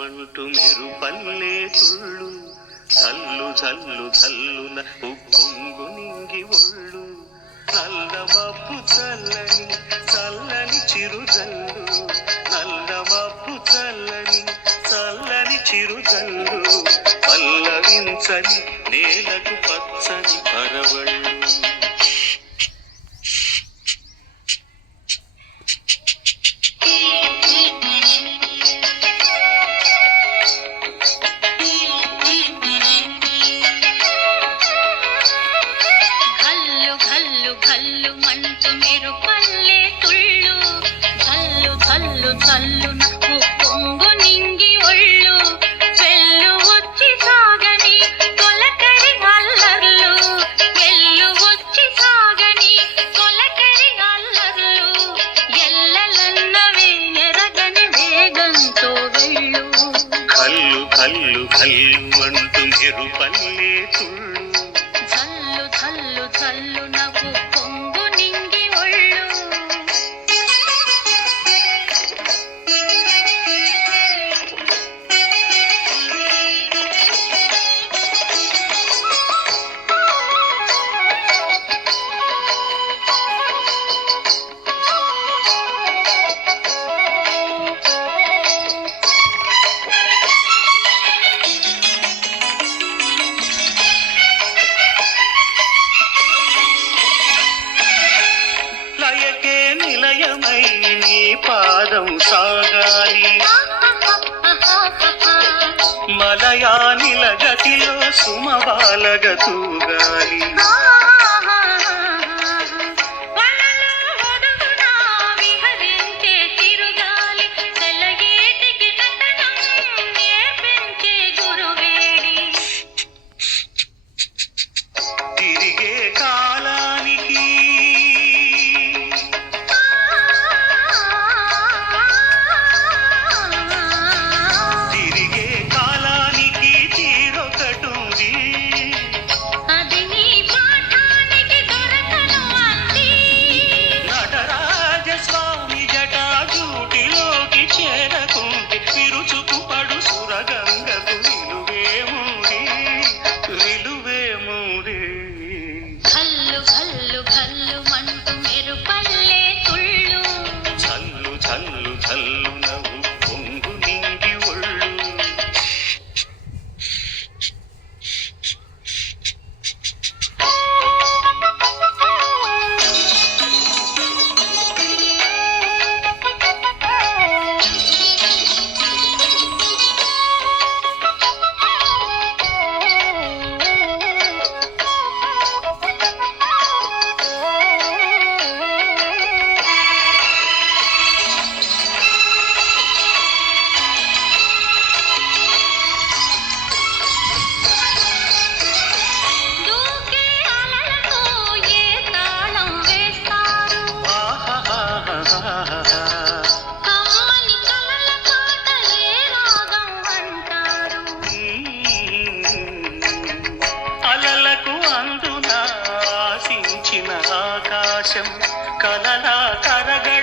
మంటు మెరు పల్లే తుళ్ళు చల్లు చల్లు చల్లున ఉప్పొంగు నింగి ఒళ్ళు. నల్లవప్పు చల్లని చల్లని చిరుజల్లు. నల్లవప్పు చల్లని చల్లని చిరు చల్లు పల్లవించని నేలకు పత్ర కళ్ళు కొంగు నింగి ఒళ్ళు. వచ్చి సాగని కొలకరి అల్లర్లు. ఎల్లు వచ్చి సాగని కొలకరి అల్లర్లు. ఎల్లలన్నవే నెరగని వేగంతో వెళ్ళు. కల్లు కల్లు కల్లు అంటూ మెరుపల్లే తుళ్ళు. నిశ్చయమై నీ పాదం సాగాలి. మలయానిల గతిలో సుమబాలగ తూగాలి. ఆకాశం కలలా కరగ